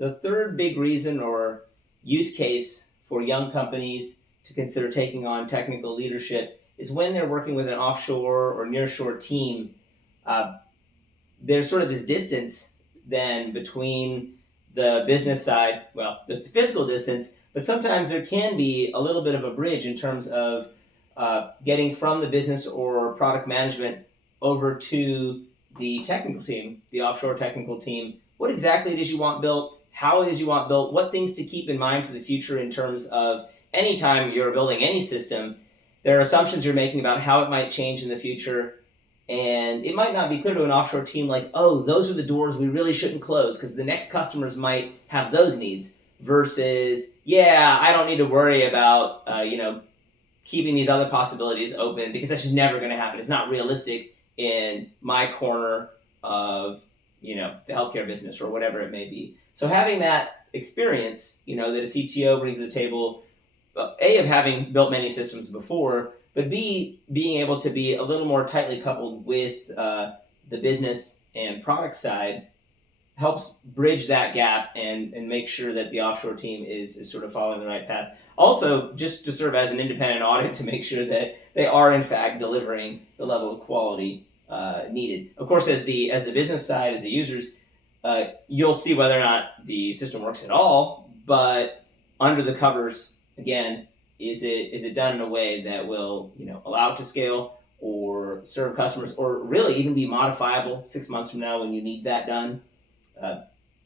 the third big reason or use case for young companies to consider taking on technical leadership is when they're working with an offshore or nearshore team. Uh, there's sort of this distance then between the business side. Well, there's the physical distance, but sometimes there can be a little bit of a bridge in terms of getting from the business or product management over to the technical team, the offshore technical team. What exactly it is you want built, how it is you want built, what things to keep in mind for the future in terms of anytime you're building any system, there are assumptions you're making about how it might change in the future. And it might not be clear to an offshore team like, oh, those are the doors we really shouldn't close because the next customers might have those needs. Versus, yeah, I don't need to worry about keeping these other possibilities open because that's just never going to happen. It's not realistic in my corner of the healthcare business or whatever it may be. So having that experience, that a CTO brings to the table, A, of having built many systems before, but B, being able to be a little more tightly coupled with the business and product side helps bridge that gap and make sure that the offshore team is sort of following the right path. Also, just to serve as an independent audit to make sure that they are in fact delivering the level of quality needed. Of course, as the business side, as the users, you'll see whether or not the system works at all, but under the covers, again, is it done in a way that will allow it to scale or serve customers or really even be modifiable 6 months from now when you need that done?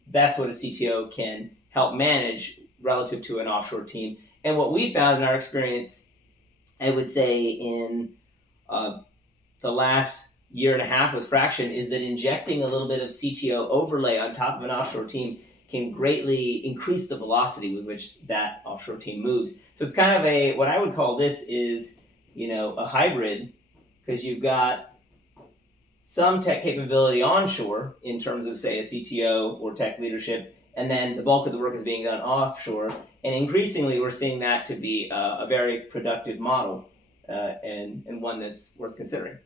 That's what a CTO can help manage relative to an offshore team. And what we found in our experience, I would say in the last year and a half with Fraction, is that injecting a little bit of CTO overlay on top of an offshore team can greatly increase the velocity with which that offshore team moves. So it's kind of what I would call this is, a hybrid, because you've got some tech capability onshore in terms of, say, a CTO or tech leadership, and then the bulk of the work is being done offshore. And increasingly, we're seeing that to be a very productive model and one that's worth considering.